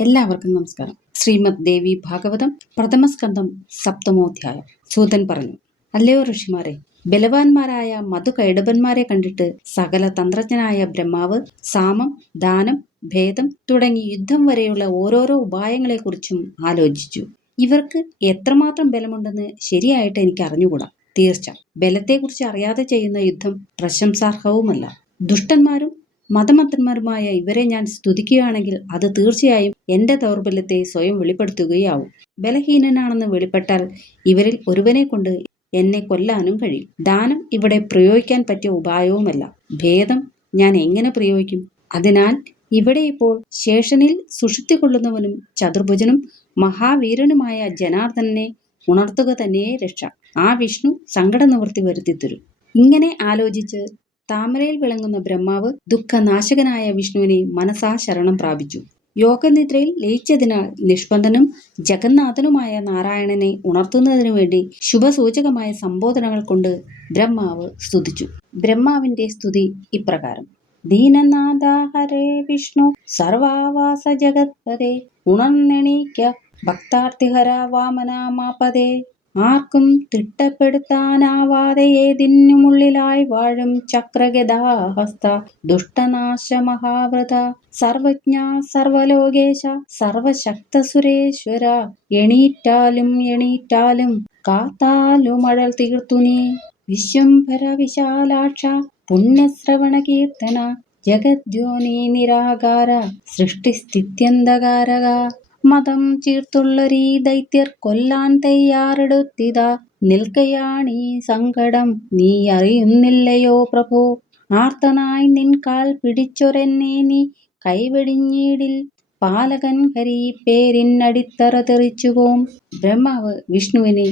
എല്ലാവർക്കും നമസ്കാരം. ശ്രീമദ് ദേവി ഭാഗവതം പ്രഥമ പ്രഥമസ്കന്ധം സപ്തമോധ്യായം. സൂതൻ പറഞ്ഞു അല്ലയോ ഋഷിമാരെ ബലവാന്മാരായ മധുകൈടവന്മാരെ കണ്ടിട്ട് സകല തന്ത്രജ്ഞനായ ബ്രഹ്മാവ് സാമം ദാനം ഭേദം തുടങ്ങി യുദ്ധം വരെയുള്ള ഓരോരോ ഉപായങ്ങളെക്കുറിച്ചും ആലോചിച്ചു. ഇവർക്ക് എത്രമാത്രം ബലമുണ്ടെന്ന് ശരിയായിട്ട് എനിക്ക് അറിഞ്ഞുകൂടാ. തീർച്ച ബലത്തെക്കുറിച്ച് അറിയാതെ ചെയ്യുന്ന യുദ്ധം പ്രശംസാർഹവുമല്ല. ദുഷ്ടന്മാരും മതമത്തന്മാരുമായ ഇവരെ ഞാൻ സ്തുതിക്കുകയാണെങ്കിൽ അത് തീർച്ചയായും എന്റെ ദൗർബല്യത്തെ സ്വയം വെളിപ്പെടുത്തുകയാവും. ബലഹീനനാണെന്ന് വെളിപ്പെട്ടാൽ ഇവരിൽ ഒരുവനെ കൊണ്ട് എന്നെ കൊല്ലാനും കഴിയും. ദാനം ഇവിടെ പ്രയോഗിക്കാൻ പറ്റിയ ഉപായവുമല്ല. ഭേദം ഞാൻ എങ്ങനെ പ്രയോഗിക്കും? അതിനാൽ ഇവിടെ ഇപ്പോൾ ശേഷനിൽ സുഷുപ്തി കൊള്ളുന്നവനും ചതുർഭുജനും മഹാവീരനുമായ ജനാർദ്ദനെ ഉണർത്തുക തന്നെയേ രക്ഷ. ആ വിഷ്ണു സങ്കട നിവൃത്തി വരുത്തി തരും ഇങ്ങനെ ആലോചിച്ച് താമരയിൽ വിളങ്ങുന്ന ബ്രഹ്മാവ് ദുഃഖനാശകനായ വിഷ്ണുവിനെ മനസാ ശരണം പ്രാപിച്ചു. യോഗനിദ്രയിൽ ലയിച്ചതിനാൽ നിഷ്പന്ദനും ജഗന്നാഥനുമായ നാരായണനെ ഉണർത്തുന്നതിനു വേണ്ടി ശുഭസൂചകമായ സംബോധനകൾ കൊണ്ട് ബ്രഹ്മാവ് സ്തുതിച്ചു. ബ്രഹ്മാവിന്റെ സ്തുതി ഇപ്രകാരം. ദീനനാഥാഹരേ വിഷ്ണു സർവാവാസ ജഗത്പദേ ഉണർന്നെണീക്ക ഭക്താർത്ഥിഹര വാമനാമാപതേ. ആർക്കും തിട്ടപ്പെടുത്താനാവാതെ ഏതിനുമുള്ളിലായി വാഴും ചക്രഗദാഹസ്ത ദുഷ്ടനാശ മഹാവ്രത സർവജ്ഞ സർവലോകേശ സർവശക്ത സുരേശ്വര എണീറ്റാലും എണീറ്റാലും കാത്താലും അഴൽ തീർത്തു നീ. വിശ്വംഭര വിശാലാക്ഷ പുണ്യശ്രവണ കീർത്തന ജഗദ്യോനി നിരാകാര സൃഷ്ടിസ്ഥിത്യന്തകാരക മതം ചീർത്തുള്ളൊരീ ദൈത്യർ കൊല്ലാൻ തയ്യാറെടുത്തിതാ. നിൽക്കയാണീ സങ്കടം. നീ അറിയുന്നില്ലയോ പ്രഭു? ആർത്തനായി നിൻ കാൽ പിടിച്ചൊരെന്നെ നീ കൈവെടിഞ്ഞീടിൽ. പാലകൻ കരി പേരിനടിത്തറ തെറിച്ചുപോം. ബ്രഹ്മാവ് വിഷ്ണുവിനെ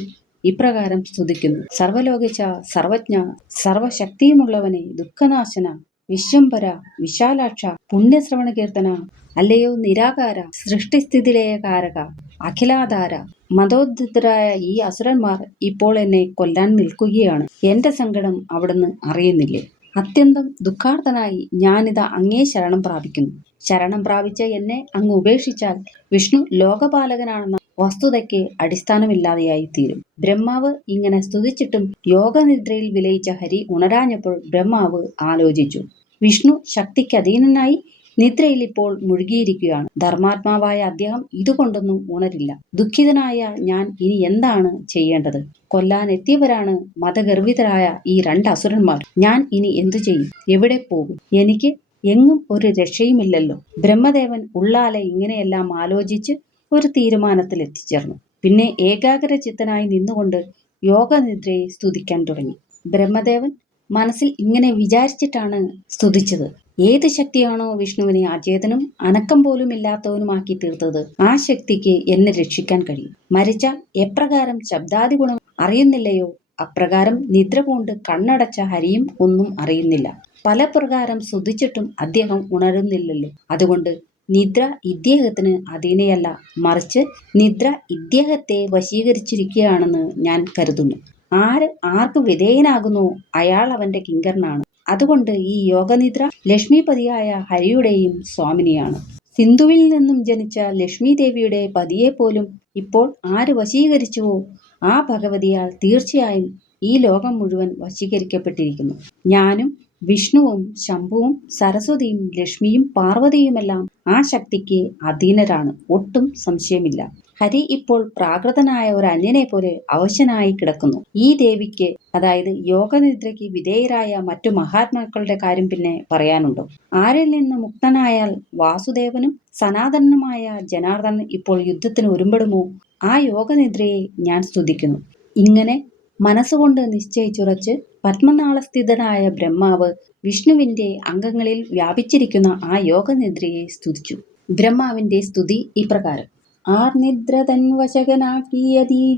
ഇപ്രകാരം സ്തുതിക്കുന്നു. സർവലോകിച്ച സർവജ്ഞ സർവശക്തിയുമുള്ളവനെ ദുഃഖനാശന. വിശ്വംഭര വിശാലാക്ഷ പുണ്യശ്രവണ കീർത്തന അല്ലയോ നിരാകാര സൃഷ്ടിസ്ഥിതിലയകാരക അഖിലാധാര മതോദ്ധിതരായ ഈ അസുരന്മാർ ഇപ്പോൾ എന്നെ കൊല്ലാൻ നിൽക്കുകയാണ്. എന്റെ സങ്കടം അവിടുന്ന് അറിയുന്നില്ലേ? അത്യന്തം ദുഃഖാർത്ഥനായി ഞാനിതാ അങ്ങേ ശരണം പ്രാപിക്കുന്നു. ശരണം പ്രാപിച്ച എന്നെ അങ്ങ് ഉപേക്ഷിച്ചാൽ വിഷ്ണു ലോകപാലകനാണെന്ന വസ്തുതയ്ക്ക് അടിസ്ഥാനമില്ലാതെയായി തീരും. ബ്രഹ്മാവ് ഇങ്ങനെ സ്തുതിച്ചിട്ടും യോഗനിദ്രയിൽ വിലയിച്ച ഹരി ഉണരാഞ്ഞപ്പോൾ ബ്രഹ്മാവ് ആലോചിച്ചു. വിഷ്ണു ശക്തിക്ക് അധീനനായി നിദ്രയിൽ ഇപ്പോൾ മുഴുകിയിരിക്കുകയാണ്. ധർമാത്മാവായ അദ്ദേഹം ഇതുകൊണ്ടൊന്നും ഉണരില്ല. ദുഃഖിതനായ ഞാൻ ഇനി എന്താണ് ചെയ്യേണ്ടത്? കൊല്ലാൻ എത്തിയവരാണ് മതഗർഭിതരായ ഈ രണ്ട് അസുരന്മാർ. ഞാൻ ഇനി എന്തു ചെയ്യും? എവിടെ പോകും? എനിക്ക് എങ്ങും ഒരു രക്ഷയുമില്ലല്ലോ. ബ്രഹ്മദേവൻ ഉള്ളാലെ ഇങ്ങനെയെല്ലാം ആലോചിച്ച് ഒരു തീരുമാനത്തിൽ എത്തിച്ചേർന്നു. പിന്നെ ഏകാഗ്ര ചിത്തനായി നിന്നുകൊണ്ട് യോഗനിദ്രയെ സ്തുതിക്കാൻ തുടങ്ങി. ബ്രഹ്മദേവൻ മനസ്സിൽ ഇങ്ങനെ വിചാരിച്ചിട്ടാണ് സ്തുതിച്ചത്. ഏത് ശക്തിയാണോ വിഷ്ണുവിനെ അചേതനും അനക്കം പോലും ഇല്ലാത്തവനുമാക്കി തീർത്തത് ആ ശക്തിക്ക് എന്നെ രക്ഷിക്കാൻ കഴിയും. മരിച്ച എപ്രകാരം ശബ്ദാദി ഗുണം അറിയുന്നില്ലയോ? അപ്രകാരം നിദ്ര കൊണ്ട് കണ്ണടച്ച ഹരിയും ഒന്നും അറിയുന്നില്ല. പല പ്രകാരം സ്തുതിച്ചിട്ടും അദ്ദേഹം ഉണരുന്നില്ലല്ലോ. അതുകൊണ്ട് നിദ്ര ഇദ്ദേഹത്തിന് അധീനയല്ല മറിച്ച് നിദ്ര ഇദ്ദേഹത്തെ വശീകരിച്ചിരിക്കുകയാണെന്ന് ഞാൻ കരുതുന്നു. ആര് ആർക്ക് വിധേയനാകുന്നു? അയാൾ അവന്റെ കിങ്കരനാണ്. അതുകൊണ്ട് ഈ യോഗനിദ്ര ലക്ഷ്മിപതിയായ ഹരിയുടെയും സ്വാമിനിയാണ്. സിന്ധുവിൽ നിന്നും ജനിച്ച ലക്ഷ്മി ദേവിയുടെ പതിയെ പോലും ഇപ്പോൾ ആര് വശീകരിച്ചുവോ ആ ഭഗവതിയാൽ തീർച്ചയായും ഈ ലോകം മുഴുവൻ വശീകരിക്കപ്പെട്ടിരിക്കുന്നു. ഞാനും വിഷ്ണുവും ശംഭുവും സരസ്വതിയും ലക്ഷ്മിയും പാർവതിയുമെല്ലാം ആ ശക്തിക്ക് അധീനരാണ്. ഒട്ടും സംശയമില്ല. ഹരി ഇപ്പോൾ പ്രാകൃതനായ ഒരു അന്യനെ പോലെ അവശനായി കിടക്കുന്നു. ഈ ദേവിക്ക് അതായത് യോഗനിദ്രയ്ക്ക് വിധേയരായ മറ്റു മഹാത്മാക്കളുടെ കാര്യം പിന്നെ പറയാനുണ്ടോ? ആരിൽ നിന്ന് മുക്തനായാൽ വാസുദേവനും സനാതനനുമായ ജനാർദ്ദനൻ ഇപ്പോൾ യുദ്ധത്തിന് ഒരുമ്പെടുമോ? ആ യോഗനിദ്രയെ ഞാൻ സ്തുതിക്കുന്നു. ഇങ്ങനെ മനസ്സുകൊണ്ട് നിശ്ചയിച്ചുറച്ച് പത്മനാളസ്ഥിതനായ ബ്രഹ്മാവ് വിഷ്ണുവിന്റെ അംഗങ്ങളിൽ വ്യാപിച്ചിരിക്കുന്ന ആ യോഗനിദ്രയെ സ്തുതിച്ചു. ബ്രഹ്മാവിന്റെ സ്തുതി ഇപ്രകാരം. ആർ നിദ്ര തൻ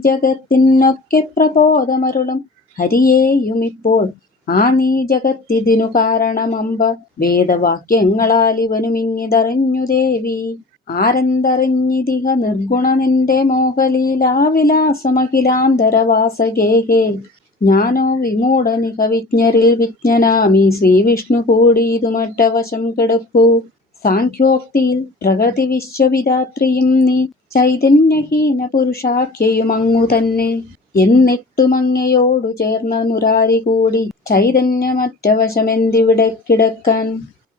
ജഗത്തിനൊക്കെ പ്രബോധമരുളും. ഹരിയേയുമിപ്പോൾ ആ നീ ജഗത്തിതിനു കാരണമമ്പ. വേദവാക്യങ്ങളാൽ ഇവനുമിങ്ങിതറിഞ്ഞു ദേവി. ആരെന്തറിഞ്ഞിതിഹ നിർഗുണ നിന്റെ മോഹലീലാവിലാസമഖിലാന്തരവാസഗേഹേ ഞാനോ വിമൂഢനിഹ വിജ്ഞരിൽ വിജ്ഞനാമി. ശ്രീവിഷ്ണു കൂടിയതുമട്ടവശം കിടപ്പു സാഖ്യോക്തിയിൽ പ്രകൃതി വിശ്വവിധാത്രിയും നീ. ചൈതന്യഹീന പുരുഷാഖ്യയും അങ്ങു തന്നെ എന്നിട്ടുമങ്ങയോടു ചേർന്ന മുരാരി കൂടി ചൈതന്യമറ്റവശമെന്തിവിടെ കിടക്കാൻ?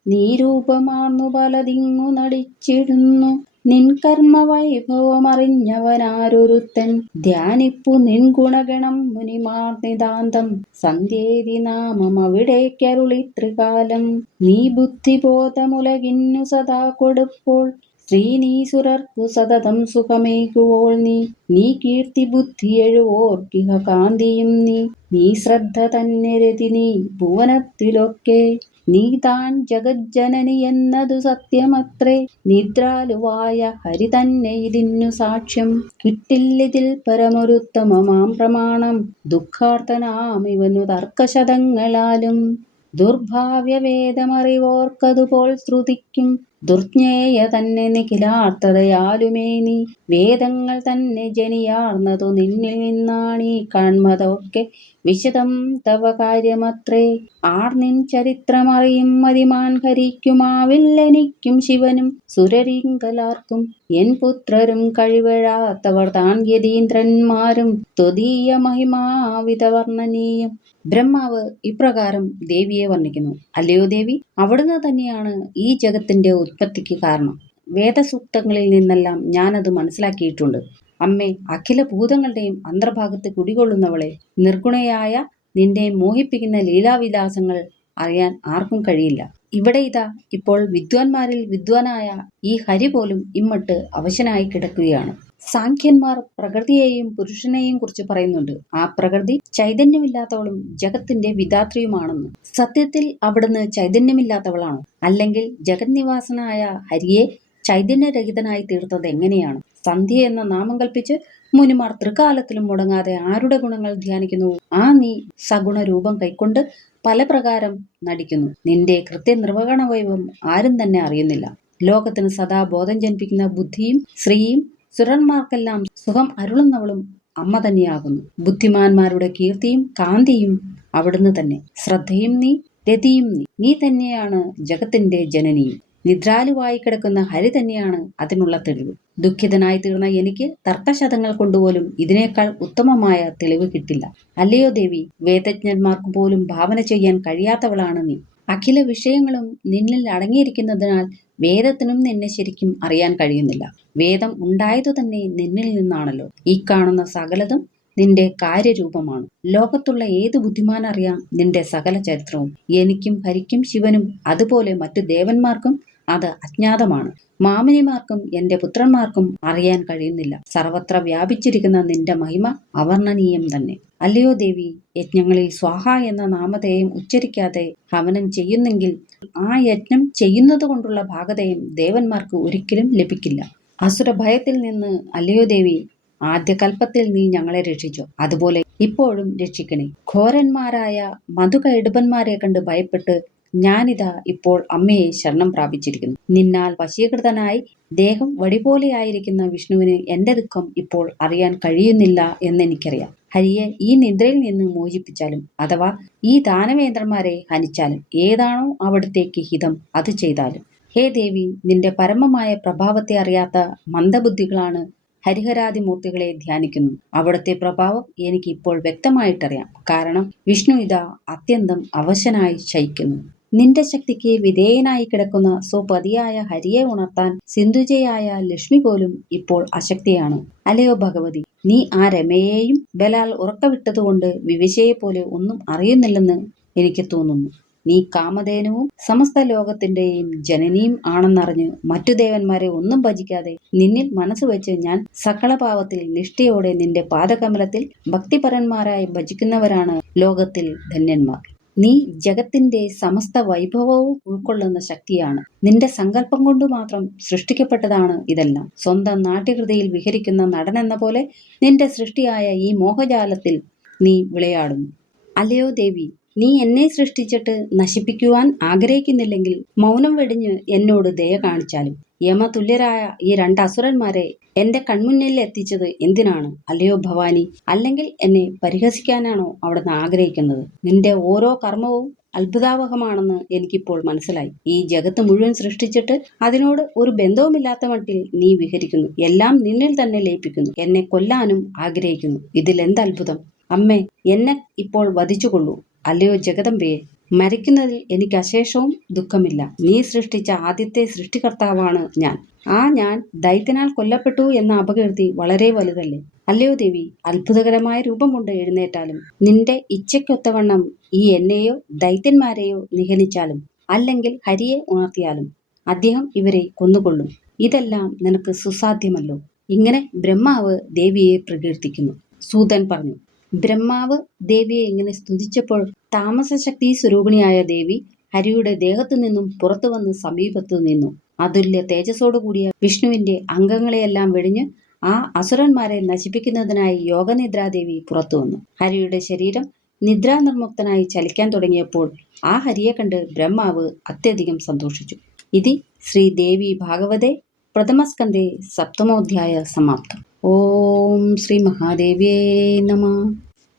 നീ രൂപമാർന്നു പലതിങ്ങു നടിച്ചിടുന്നു. നിൻ കർമ്മ വൈഭവം അറിഞ്ഞവനാരൊരുത്തൻ ധ്യാനിപ്പു നിൻ ഗുണഗണം മുനിമാർ നിതാന്തം സന്ധ്യേതി നാമം അവിടേക്കരുളി ത്രികാലം നീ ബുദ്ധിബോധമുലകിന്നു സദാ കൊടുപ്പോൾ. ശ്രീനീസുരർക്കു സതതം സുഖമേകുവോൾ നീ. നീ കീർത്തി ബുദ്ധിയെഴുവോർക്കിഹ കാന്തിയും നീ. നീ ശ്രദ്ധ തന്നെ രതി നീ. ഭുവനത്തിലൊക്കെ നീ താൻ ജഗജ്ജനനി എന്നതു സത്യമത്രേ. നിദ്രാലുവായ ഹരി തന്നെ ഇതിന്നു സാക്ഷ്യം. കിട്ടില്ലിതിൽ പരമൊരുത്തമമാം പ്രമാണം. ദുഃഖാർത്ഥനാം ഇവനു തർക്കശതങ്ങളാലും. ദുർഭാവ്യവേദമറിവോർക്കതുപോൽ ശ്രുതിക്കും. ദുർജ്ഞേയ തന്നെ നിഖിലാർത്ഥതയാലുമേ നീ. വേദങ്ങൾ തന്നെ ജനിയാർന്നതു നിന്നിൽ നിന്നാണീ കാൺമതൊക്കെ വിശദം. തവ കാര്യമത്രേ. ആർ നിൻ ചരിത്രമറിയും മതിമാൻ ഹരിക്കുമാവില്ലെനിക്കും ശിവനും. സുരരിങ്കലാർക്കും എൻ പുത്രരും കഴിവഴാത്തവർ താൻ യതീന്ദ്രന്മാരും. ത്വതീയ മഹിമാവിധവർണനീയം ബ്രഹ്മാവ് ഇപ്രകാരം ദേവിയെ വർണിക്കുന്നു. അല്ലയോ ദേവി? അവിടുന്ന് തന്നെയാണ് ഈ ജഗത്തിന്റെ ഉത്പത്തിക്ക് കാരണം. വേദസൂക്തങ്ങളിൽ നിന്നെല്ലാം ഞാനത് മനസ്സിലാക്കിയിട്ടുണ്ട്. അമ്മേ അഖില ഭൂതങ്ങളുടെയും അന്തർഭാഗത്ത് കുടികൊള്ളുന്നവളെ നിർഗുണയായ നിന്നെ മോഹിപ്പിക്കുന്ന ലീലാവിലാസങ്ങൾ അറിയാൻ ആർക്കും കഴിയില്ല. ഇവിടെ ഇതാ ഇപ്പോൾ വിദ്വാൻമാരിൽ വിദ്വാനായ ഈ ഹരി പോലും ഇമ്മട്ട് അവശനായി കിടക്കുകയാണ്. സാഖ്യന്മാർ പ്രകൃതിയെയും പുരുഷനെയും കുറിച്ച് പറയുന്നുണ്ട്. ആ പ്രകൃതി ചൈതന്യമില്ലാത്തവളും ജഗത്തിന്റെ വിധാത്രിയുമാണെന്ന്. സത്യത്തിൽ അവിടുന്ന് ചൈതന്യമില്ലാത്തവളാണോ? അല്ലെങ്കിൽ ജഗന്നിവാസനായ ഹരിയെ ചൈതന്യരഹിതനായി തീർത്തത് എങ്ങനെയാണ്? സന്ധ്യ എന്ന നാമം കൽപ്പിച്ച് മുനിമാർ തൃക്കാലത്തിലും മുടങ്ങാതെ ആരുടെ ഗുണങ്ങൾ ധ്യാനിക്കുന്നു? ആ നീ സഗുണ രൂപം കൈക്കൊണ്ട് പല പ്രകാരം നടിക്കുന്നു. നിന്റെ കൃത്യനിർവഹണ വൈഭവം ആരും തന്നെ അറിയുന്നില്ല. ലോകത്തിന് സദാ ബോധം ജനിപ്പിക്കുന്ന ബുദ്ധിയും ശ്രീയും സുരന്മാർക്കെല്ലാം സുഖം അരുളുന്നവളും അമ്മ തന്നെയാകുന്നു. ബുദ്ധിമാന്മാരുടെ കീർത്തിയും കാന്തിയും അവിടുന്ന് തന്നെ. ശ്രദ്ധയും നീ രതിയും നീ. നീ തന്നെയാണ് ജഗത്തിന്റെ ജനനിയും നിദ്രാലുവായി കിടക്കുന്ന ഹരി തന്നെയാണ് അതിനുള്ള തെളിവ്. ദുഃഖിതനായി തീർന്ന എനിക്ക് തർക്കശതങ്ങൾ കൊണ്ടുപോലും ഇതിനേക്കാൾ ഉത്തമമായ തെളിവ് കിട്ടില്ല. അല്ലയോ ദേവി വേദജ്ഞന്മാർക്ക് പോലും ഭാവന ചെയ്യാൻ കഴിയാത്തവളാണ് നീ. അഖില വിഷയങ്ങളും നിന്നിൽ അടങ്ങിയിരിക്കുന്നതിനാൽ വേദത്തിനും നിന്നെ ശരിക്കും അറിയാൻ കഴിയുന്നില്ല. വേദം ഉണ്ടായതു തന്നെ നിന്നിൽ നിന്നാണല്ലോ. ഈ കാണുന്ന സകലതും നിന്റെ കാര്യരൂപമാണ്. ലോകത്തുള്ള ഏത് ബുദ്ധിമാൻ അറിയാം നിന്റെ സകല ചരിത്രവും. എനിക്കും ഭരിക്കും ശിവനും അതുപോലെ മറ്റു ദേവന്മാർക്കും അത് അജ്ഞാതമാണ്. മാമിനിമാർക്കും എന്റെ പുത്രന്മാർക്കും അറിയാൻ കഴിയുന്നില്ല. സർവത്ര വ്യാപിച്ചിരിക്കുന്ന നിന്റെ മഹിമ അവർണനീയം തന്നെ. അല്ലയോ ദേവി യജ്ഞങ്ങളിൽ സ്വാഹ എന്ന നാമധേയം ഉച്ചരിക്കാതെ ഹവനം ചെയ്യുന്നെങ്കിൽ ആ യജ്ഞം ചെയ്യുന്നത് കൊണ്ടുള്ള ഭാഗതയും ദേവന്മാർക്ക് ഒരിക്കലും ലഭിക്കില്ല. അസുര ഭയത്തിൽ നിന്ന് അല്ലയോ ദേവി ആദ്യകൽപ്പത്തിൽ നീ ഞങ്ങളെ രക്ഷിച്ചു. അതുപോലെ ഇപ്പോഴും രക്ഷിക്കണേ. ഘോരന്മാരായ മധുക ഇടുപന്മാരെ കണ്ട് ഭയപ്പെട്ട് ഞാനിതാ ഇപ്പോൾ അമ്മയെ ശരണം പ്രാപിച്ചിരിക്കുന്നു. നിന്നാൽ വശീകൃതനായി ദേഹം വടിപോലെയായിരിക്കുന്ന വിഷ്ണുവിന് എന്റെ ദുഃഖം ഇപ്പോൾ അറിയാൻ കഴിയുന്നില്ല എന്നെനിക്കറിയാം. ഹരിയെ ഈ നിദ്രയിൽ നിന്ന് മോചിപ്പിച്ചാലും അഥവാ ഈ ദാനവേന്ദ്രന്മാരെ ഹനിച്ചാലും ഏതാണോ അവിടത്തേക്ക് ഹിതം അത് ചെയ്താലും. ഹേ ദേവി നിന്റെ പരമമായ പ്രഭാവത്തെ അറിയാത്ത മന്ദബുദ്ധികളാണ് ഹരിഹരാദിമൂർത്തികളെ ധ്യാനിക്കുന്നു. അവിടുത്തെ പ്രഭാവം എനിക്ക് ഇപ്പോൾ വ്യക്തമായിട്ടറിയാം. കാരണം വിഷ്ണു ഇതാ അത്യന്തം അവശനായി ശയിക്കുന്നു. നിന്റെ ശക്തിക്ക് വിധേയനായി കിടക്കുന്ന സ്വപതിയായ ഹരിയെ ഉണർത്താൻ സിന്ധുജയായ ലക്ഷ്മി പോലും ഇപ്പോൾ അശക്തിയാണ്. അലയോ ഭഗവതി നീ ആ രമയെയും ബലാൽ ഉറക്കവിട്ടതുകൊണ്ട് വിവിശയെ പോലെ ഒന്നും അറിയുന്നില്ലെന്ന് എനിക്ക് തോന്നുന്നു. നീ കാമധേനുവും സമസ്ത ലോകത്തിന്റെയും ജനനിയും ആണെന്നറിഞ്ഞ് മറ്റു ദേവന്മാരെ ഒന്നും ഭജിക്കാതെ നിന്നിൽ മനസ്സ് വെച്ച് ഞാൻ സകളഭാവത്തിൽ നിഷ്ഠയോടെ നിന്റെ പാദകമലത്തിൽ ഭക്തിപരന്മാരായി ഭജിക്കുന്നവരാണ് ലോകത്തിൽ ധന്യന്മാർ. നീ ജഗത്തിന്റെ സമസ്ത വൈഭവവും ഉൾക്കൊള്ളുന്ന ശക്തിയാണ്. നിന്റെ സങ്കല്പം കൊണ്ട് മാത്രം സൃഷ്ടിക്കപ്പെട്ടതാണ് ഇതെല്ലാം. സ്വന്തം നാട്യകൃതിയിൽ വിഹരിക്കുന്ന നടനെന്ന പോലെ നിന്റെ സൃഷ്ടിയായ ഈ മോഹജാലത്തിൽ നീ വിളയാടുന്നു. അല്ലയോ ദേവി നീ എന്നെ സൃഷ്ടിച്ചിട്ട് നശിപ്പിക്കുവാൻ ആഗ്രഹിക്കുന്നില്ലെങ്കിൽ മൗനം വെടിഞ്ഞ് എന്നോട് ദയ കാണിച്ചാലും. യമതുല്യരായ ഈ രണ്ട് അസുരന്മാരെ എന്റെ കൺമുന്നിൽ എത്തിച്ചത് എന്തിനാണ്? അല്ലയോ ഭവാനി? അല്ലെങ്കിൽ എന്നെ പരിഹസിക്കാനാണോ അവിടുന്ന് ആഗ്രഹിക്കുന്നത്? നിന്റെ ഓരോ കർമ്മവും അത്ഭുതാവഹമാണെന്ന് എനിക്കിപ്പോൾ മനസ്സിലായി. ഈ ജഗത്ത് മുഴുവൻ സൃഷ്ടിച്ചിട്ട് അതിനോട് ഒരു ബന്ധവുമില്ലാത്ത മട്ടിൽ നീ വിഹരിക്കുന്നു. എല്ലാം നിന്നിൽ തന്നെ ലയിപ്പിക്കുന്നു. എന്നെ കൊല്ലാനും ആഗ്രഹിക്കുന്നു. ഇതിൽ എന്തത്ഭുതം അമ്മേ എന്നെ ഇപ്പോൾ വധിച്ചുകൊള്ളൂ. അല്ലയോ ജഗദമ്പയെ മരിക്കുന്നതിൽ എനിക്ക് അശേഷവും ദുഃഖമില്ല. നീ സൃഷ്ടിച്ച ആദ്യത്തെ സൃഷ്ടികർത്താവാണ് ഞാൻ. ആ ഞാൻ ദൈത്യനാൽ കൊല്ലപ്പെട്ടു എന്ന അപകീർത്തി വളരെ വലുതല്ലേ? അല്ലയോ ദേവി അത്ഭുതകരമായ രൂപമുണ്ട് എഴുന്നേറ്റാലും നിന്റെ ഇച്ഛയ്ക്കൊത്തവണ്ണം ഈ എന്നെയോ ദൈത്യന്മാരെയോ നിഹനിച്ചാലും അല്ലെങ്കിൽ ഹരിയെ ഉണർത്തിയാലും അദ്ദേഹം ഇവരെ കൊന്നുകൊള്ളും. ഇതെല്ലാം നിനക്ക് സുസാധ്യമല്ലോ. ഇങ്ങനെ ബ്രഹ്മാവ് ദേവിയെ പ്രകീർത്തിക്കുന്നു. സൂതൻ പറഞ്ഞു ബ്രഹ്മാവ് ദേവിയെ ഇങ്ങനെ സ്തുതിച്ചപ്പോൾ താമസശക്തി സ്വരൂപിണിയായ ദേവി ഹരിയുടെ ദേഹത്തു നിന്നും പുറത്തു വന്ന് സമീപത്തു നിന്നു. അതുല്യ തേജസ്സോടു കൂടിയ വിഷ്ണുവിന്റെ അംഗങ്ങളെയെല്ലാം വെടിഞ്ഞ് ആ അസുരന്മാരെ നശിപ്പിക്കുന്നതിനായി യോഗനിദ്രാദേവി പുറത്തു വന്നു. ഹരിയുടെ ശരീരം നിദ്രാനിർമുക്തനായി ചലിക്കാൻ തുടങ്ങിയപ്പോൾ ആ ഹരിയെ കണ്ട് ബ്രഹ്മാവ് അത്യധികം സന്തോഷിച്ചു. ഇതി ശ്രീദേവി ഭാഗവതേ പ്രഥമസ്കന്ധേ സപ്തമോധ്യായ സമാപ്തം. ഓം ശ്രീ മഹാദേവിയേ നമ.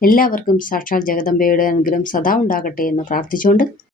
എല്ലാവർക്കും സാക്ഷാൽ ജഗദമ്പയുടെ അനുഗ്രഹം സദാ ഉണ്ടാകട്ടെ എന്ന് പ്രാർത്ഥിച്ചുകൊണ്ട്